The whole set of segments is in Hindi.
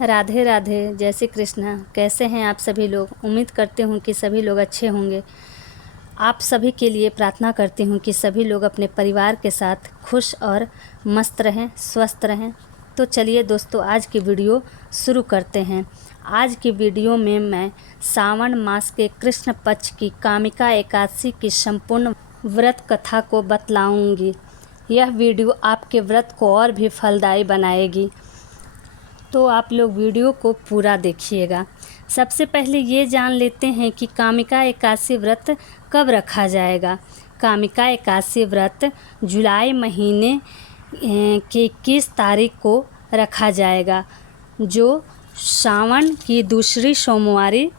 राधे राधे, जय श्री कृष्णा। कैसे हैं आप सभी लोग? उम्मीद करते हूँ कि सभी लोग अच्छे होंगे। आप सभी के लिए प्रार्थना करती हूँ कि सभी लोग अपने परिवार के साथ खुश और मस्त रहें, स्वस्थ रहें। तो चलिए दोस्तों, आज की वीडियो शुरू करते हैं। आज की वीडियो में मैं सावन मास के कृष्ण पक्ष की कामिका एकादशी की संपूर्ण व्रत कथा को बतलाऊंगी। यह वीडियो आपके व्रत को और भी फलदायी बनाएगी, तो आप लोग वीडियो को पूरा देखिएगा। सबसे पहले ये जान लेते हैं कि कामिका एकादशी व्रत कब रखा जाएगा। कामिका एकादशी व्रत जुलाई महीने की 21 तारीख को रखा जाएगा, जो सावन की दूसरी सोमवारी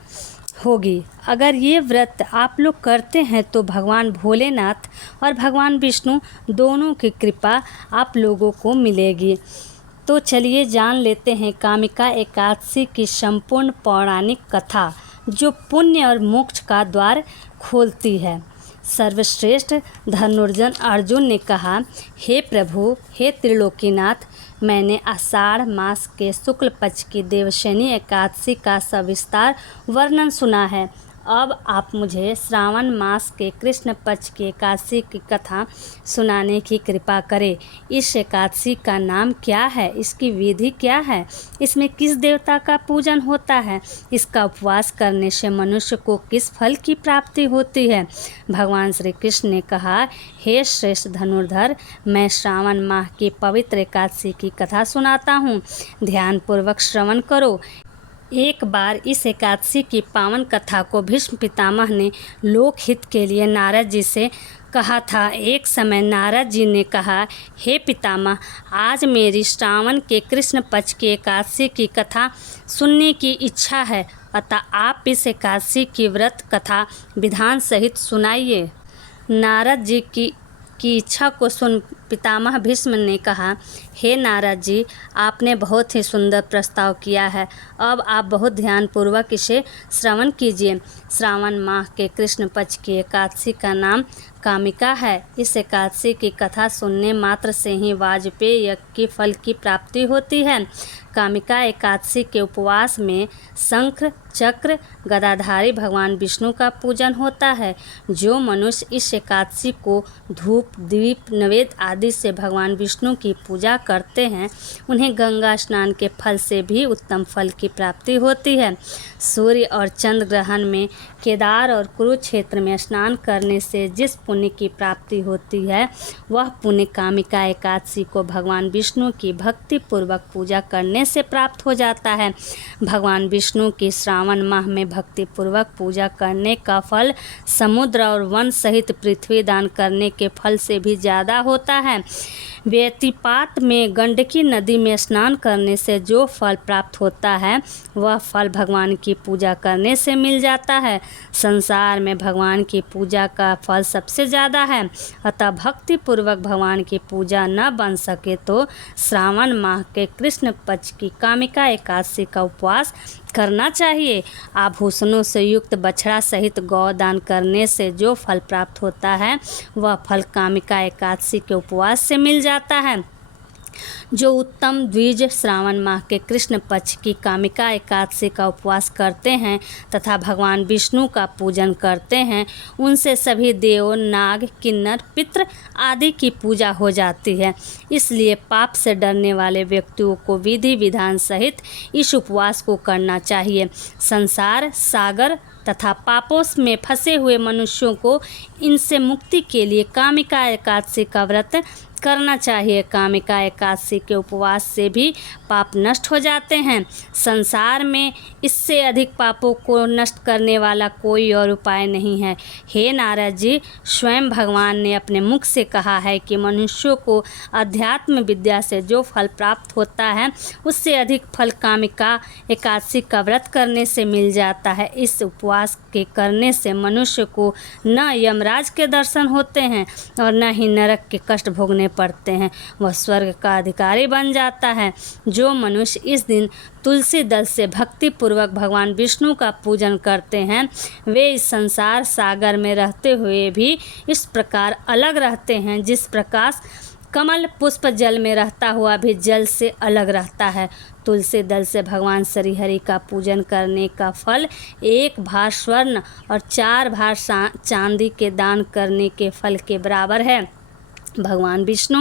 होगी। अगर ये व्रत आप लोग करते हैं तो भगवान भोलेनाथ और भगवान विष्णु दोनों की कृपा आप लोगों को मिलेगी। तो चलिए जान लेते हैं कामिका एकादशी की संपूर्ण पौराणिक कथा, जो पुण्य और मोक्ष का द्वार खोलती है। सर्वश्रेष्ठ धनुर्धर अर्जुन ने कहा, हे प्रभु, हे त्रिलोकीनाथ, मैंने आषाढ़ मास के शुक्ल पक्ष की देवशयनी एकादशी का सविस्तार वर्णन सुना है। अब आप मुझे श्रावण मास के कृष्ण पक्ष की एकादशी की कथा सुनाने की कृपा करें। इस एकादशी का नाम क्या है? इसकी विधि क्या है? इसमें किस देवता का पूजन होता है? इसका उपवास करने से मनुष्य को किस फल की प्राप्ति होती है? भगवान श्री कृष्ण ने कहा, हे श्रेष्ठ धनुर्धर, मैं श्रावण माह की पवित्र एकादशी की कथा सुनाता हूँ। ध्यानपूर्वक श्रवण करो। एक बार इस एकादशी की पावन कथा को भीष्म पितामह ने लोकहित के लिए नारद जी से कहा था। एक समय नारद जी ने कहा, हे पितामह, आज मेरी श्रावण के कृष्ण पक्ष की एकादशी की कथा सुनने की इच्छा है, अतः आप इस एकादशी की व्रत कथा विधान सहित सुनाइए। नारद जी की इच्छा को सुन पितामह भीष्म ने कहा, हे नारद जी, आपने बहुत ही सुंदर प्रस्ताव किया है। अब आप बहुत ध्यानपूर्वक इसे श्रवण कीजिए। श्रावण माह के कृष्ण पक्ष की एकादशी का नाम कामिका है। इस एकादशी की कथा सुनने मात्र से ही वाजपेय यज्ञ के फल की प्राप्ति होती है। कामिका एकादशी के उपवास में शंख चक्र गदाधारी भगवान विष्णु का पूजन होता है। जो मनुष्य इस एकादशी को धूप दीप नैवेद्य आदि से भगवान विष्णु की पूजा करते हैं, उन्हें गंगा स्नान के फल से भी उत्तम फल की प्राप्ति होती है। सूर्य और चंद्र ग्रहण में केदार और कुरुक्षेत्र में स्नान करने से जिस पुण्य की प्राप्ति होती है, वह पुण्य कामिका एकादशी को भगवान विष्णु की भक्ति पूर्वक पूजा करने से प्राप्त हो जाता है। भगवान विष्णु की श्रावण माह में भक्ति पूर्वक पूजा करने का फल समुद्र और वन सहित पृथ्वी दान करने के फल से भी ज़्यादा होता है। व्यतिपात में गंडकी नदी में स्नान करने से जो फल प्राप्त होता है, वह फल भगवान की पूजा करने से मिल जाता है। संसार में भगवान की पूजा का फल सबसे ज़्यादा है, अतः भक्ति पूर्वक भगवान की पूजा न बन सके तो श्रावण माह के कृष्ण पक्ष की कामिका एकादशी का उपवास करना चाहिए। आभूषणों से युक्त बछड़ा सहित गौदान करने से जो फल प्राप्त होता है, वह फल कामिका एकादशी के उपवास से मिल जाता है। जो उत्तम द्विज श्रावण माह के कृष्ण पक्ष की कामिका एकादशी का उपवास करते हैं तथा भगवान विष्णु का पूजन करते हैं, उनसे सभी देव, नाग, किन्नर, पितृ आदि की पूजा हो जाती है। इसलिए पाप से डरने वाले व्यक्तियों को विधि विधान सहित इस उपवास को करना चाहिए। संसार सागर तथा पापों में फंसे हुए मनुष्यों को इनसे मुक्ति के लिए कामिका एकादशी का व्रत करना चाहिए। कामिका एकादशी के उपवास से भी पाप नष्ट हो जाते हैं। संसार में इससे अधिक पापों को नष्ट करने वाला कोई और उपाय नहीं है। हे नारद जी, स्वयं भगवान ने अपने मुख से कहा है कि मनुष्यों को अध्यात्म विद्या से जो फल प्राप्त होता है, उससे अधिक फल कामिका एकादशी का व्रत करने से मिल जाता है। इस उपवास के करने से मनुष्य को न यमराज के दर्शन होते हैं और न ही नरक के कष्ट भोगने पड़ते हैं। वह स्वर्ग का अधिकारी बन जाता है। जो मनुष्य इस दिन तुलसी दल से भक्ति पूर्वक भगवान विष्णु का पूजन करते हैं, वे इस संसार सागर में रहते हुए भी इस प्रकार अलग रहते हैं जिस प्रकाश कमल पुष्प जल में रहता हुआ भी जल से अलग रहता है। तुलसी दल से भगवान श्री हरि का पूजन करने का फल 1 भार स्वर्ण और 4 भार चांदी के दान करने के फल के बराबर है। भगवान विष्णु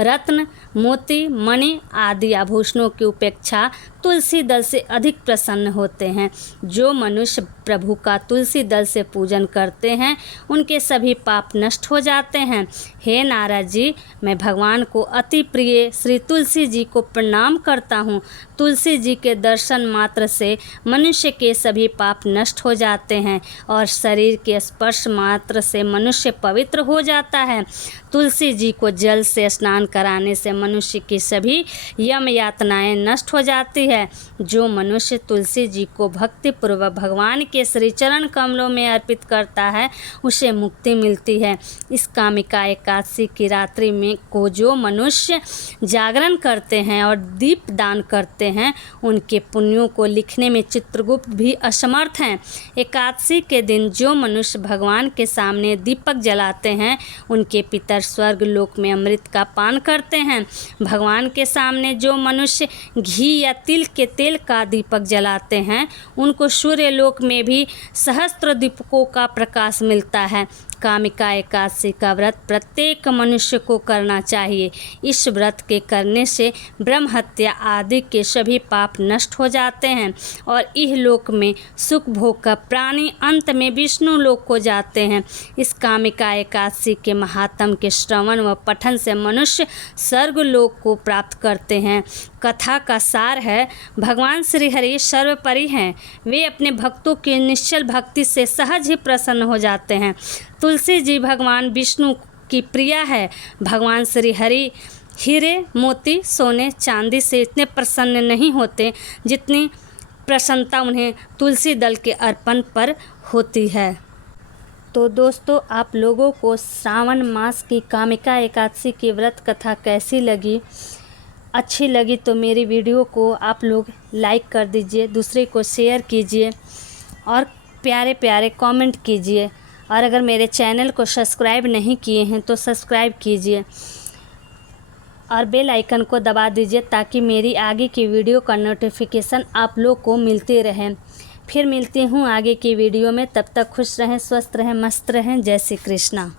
रत्न, मोती, मणि आदि आभूषणों की उपेक्षा तुलसी दल से अधिक प्रसन्न होते हैं। जो मनुष्य प्रभु का तुलसी दल से पूजन करते हैं उनके सभी पाप नष्ट हो जाते हैं। हे नारद जी, मैं भगवान को अति प्रिय श्री तुलसी जी को प्रणाम करता हूँ। तुलसी जी के दर्शन मात्र से मनुष्य के सभी पाप नष्ट हो जाते हैं और शरीर के स्पर्श मात्र से मनुष्य पवित्र हो जाता है। तुलसी जी को जल से स्नान कराने से मनुष्य की सभी यम यातनाएं नष्ट हो जाती है। जो मनुष्य तुलसी जी को भक्ति पूर्वक भगवान के श्री चरण कमलों में अर्पित करता है उसे मुक्ति मिलती है। इस कामिका एकादशी की रात्रि में को जो मनुष्य जागरण करते हैं और दीप दान करते हैं उनके पुण्यों को लिखने में चित्रगुप्त भी असमर्थ हैं। एकादशी के दिन जो मनुष्य भगवान के सामने दीपक जलाते हैं उनके पितर स्वर्ग लोक में अमृत का पान करते हैं। भगवान के सामने जो मनुष्य घी या तिल के तेल का दीपक जलाते हैं उनको सूर्य लोक में भी सहस्त्र दीपकों का प्रकाश मिलता है। कामिका एकादशी का व्रत प्रत्येक मनुष्य को करना चाहिए। इस व्रत के करने से ब्रह्म हत्या आदि के सभी पाप नष्ट हो जाते हैं और इह लोक में सुख भोग का प्राणी अंत में विष्णु लोक को जाते हैं। इस कामिका एकादशी के महात्म के श्रवण व पठन से मनुष्य स्वर्ग लोक को प्राप्त करते हैं। कथा का सार है, भगवान श्री हरि सर्वोपरि हैं। वे अपने भक्तों की निश्चल भक्ति से सहज ही प्रसन्न हो जाते हैं। तुलसी जी भगवान विष्णु की प्रिया है। भगवान श्री हरि हीरे, मोती, सोने, चांदी से इतने प्रसन्न नहीं होते जितनी प्रसन्नता उन्हें तुलसी दल के अर्पण पर होती है। तो दोस्तों, आप लोगों को श्रावण मास की कामिका एकादशी की व्रत कथा कैसी लगी? अच्छी लगी तो मेरी वीडियो को आप लोग लाइक कर दीजिए, दूसरे को शेयर कीजिए और प्यारे प्यारे कमेंट कीजिए। और अगर मेरे चैनल को सब्सक्राइब नहीं किए हैं तो सब्सक्राइब कीजिए और बेल आइकन को दबा दीजिए ताकि मेरी आगे की वीडियो का नोटिफिकेशन आप लोग को मिलती रहे। फिर मिलती हूँ आगे की वीडियो में। तब तक खुश रहें, स्वस्थ रहें, मस्त रहें। जय श्री कृष्णा।